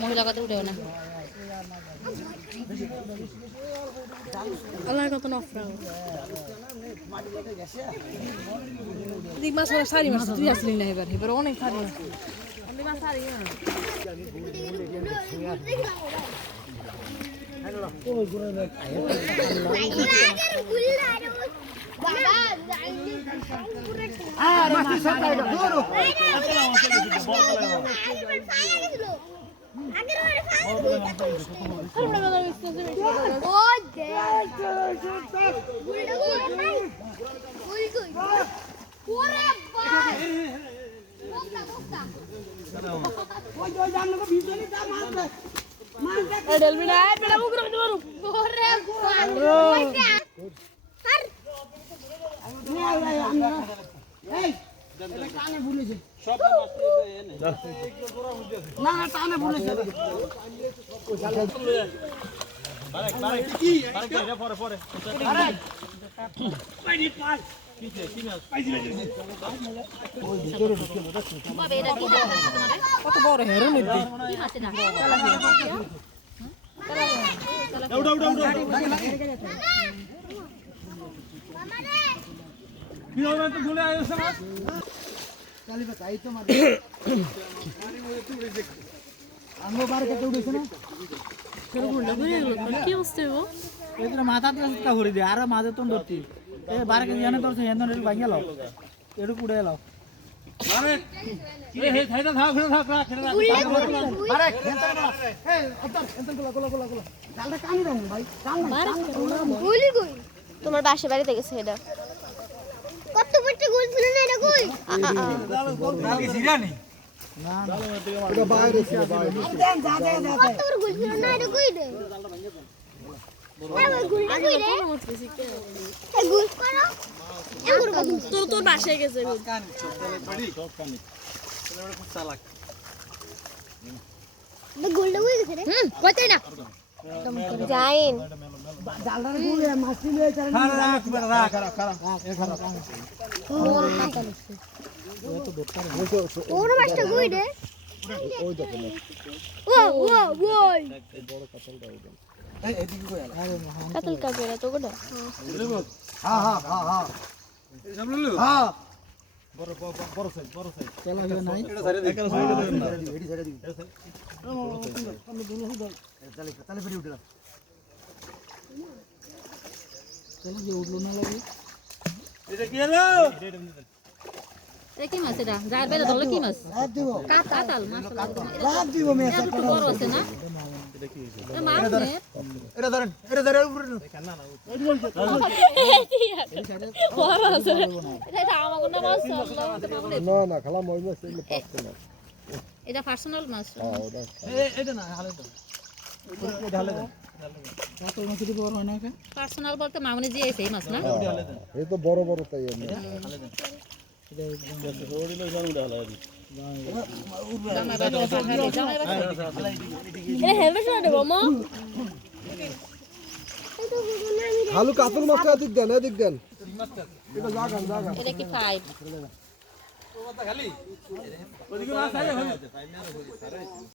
মহিলা কথা উঠেও না আল্লাহ কত নফরা দিক মাছ সারি মাছ তুই আসলি না এবার অনেক সারি মাছ আমি মাছ সারি না কত বড় হেরো মধ্যে মাথা ভরি দে আর মাঝে তো ধরতি বারে কেজি জানে তোর ভাঙিয়ে লাও এটু কুড়ে লাও তোমার বাসে বাড়িতে গেছে এটা কত বড় গোল ছিল না এটা কই না এটা বাইরে ছিল বাইরে কত বড় গোল ছিল না এটা কই রে তোর বাসায় গেছে যাইন ওর মাছটা কই রে ওই দেখেন ও ওই কাতল কাবেরা তো গোটা হ্যাঁ হ্যাঁ হ্যাঁ হ্যাঁ সামনে হ্যাঁ বড় বড় সাইজ চলা হবে নাই এটা সাইডে দিই এখানে সাইডে দিই এডি সাইডে দিই তালে তালে ফেরি উঠলা চলো যে উঠলো না লাগে এটা কি হলো কি মাছ এটা যার বেলা ধরলে কি মাছ রাত দিব কাতাল মাছ রাত দিব মেয়ে একটু বড় আছে না এটা ধরেন উপরে না না খালা মই মাছ এগুলো পাচ্ছে না এটা পার্সোনাল মাছ এটা না হালে তো এটা হালে দাও কাতল মাছ কি বড় হয় না কে পার্সোনাল বলতে মামুনি জি এই মাছ না এই তো বড় বড় তাই আমি এটা হেলমেট না মামা হালু কাতল মাছটা দিক দেন এটা জাগান এটা কি 5